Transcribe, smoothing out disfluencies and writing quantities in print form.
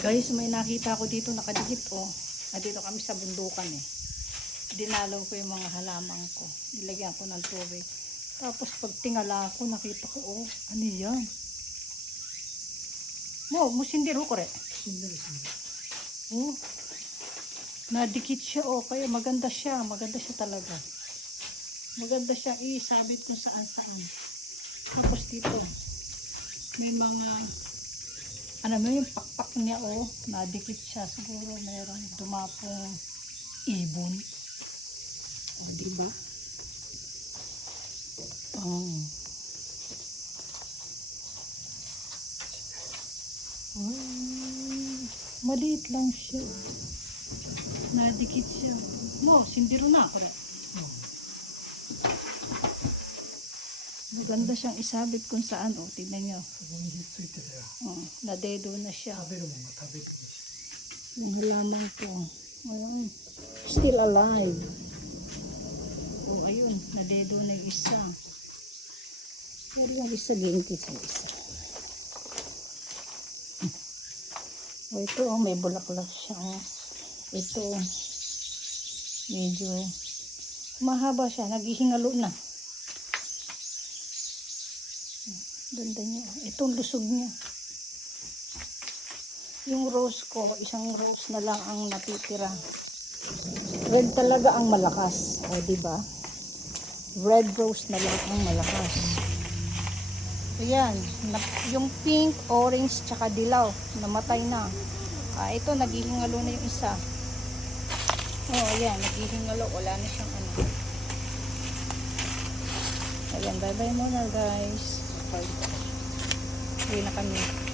Guys, may nakita ko dito nakadikit oh. Dito kami sa bundukan eh. Dinalaw ko yung mga halaman ko. Nilagyan ko ng tubig. Tapos pag tingala ko, nakita ko oh, ano yan? Musindiro ko rin. Oh. Nadikit siya oh, kaya maganda siya. Maganda siya talaga. Maganda siya isabit kung saan saan. Tapos dito, may mga ano mo yung pakpak niya oh, nadikit siya. Siguro mayroong dumapong ibon. O, diba? Oh. Oh. Maliit lang siya. Nadikit siya. Sindiro na ako rin. Maganda siyang isabit kung saan. O, tignan nyo. Nadedo na siya. Yung halaman ko. Ayun. Still alive. O, ayun. Nadedo na yung isa. Pero yung isa, ginti sa isa. O, ito, may bulaklak siya. Ito, medyo mahaba siya. Naghihingalo na. Ganda niya. Itong lusog niya. Yung rose ko, isang rose na lang ang natitira. Red talaga ang malakas. O, diba? Red rose na lang ang malakas. Ayan. Yung pink, orange, tsaka dilaw. Namatay na. Ito, naghihingalo na yung isa. Ayan. Naghihingalo. Wala na siyang ano. Ayan. Bye-bye muna, guys. Uwi na kami.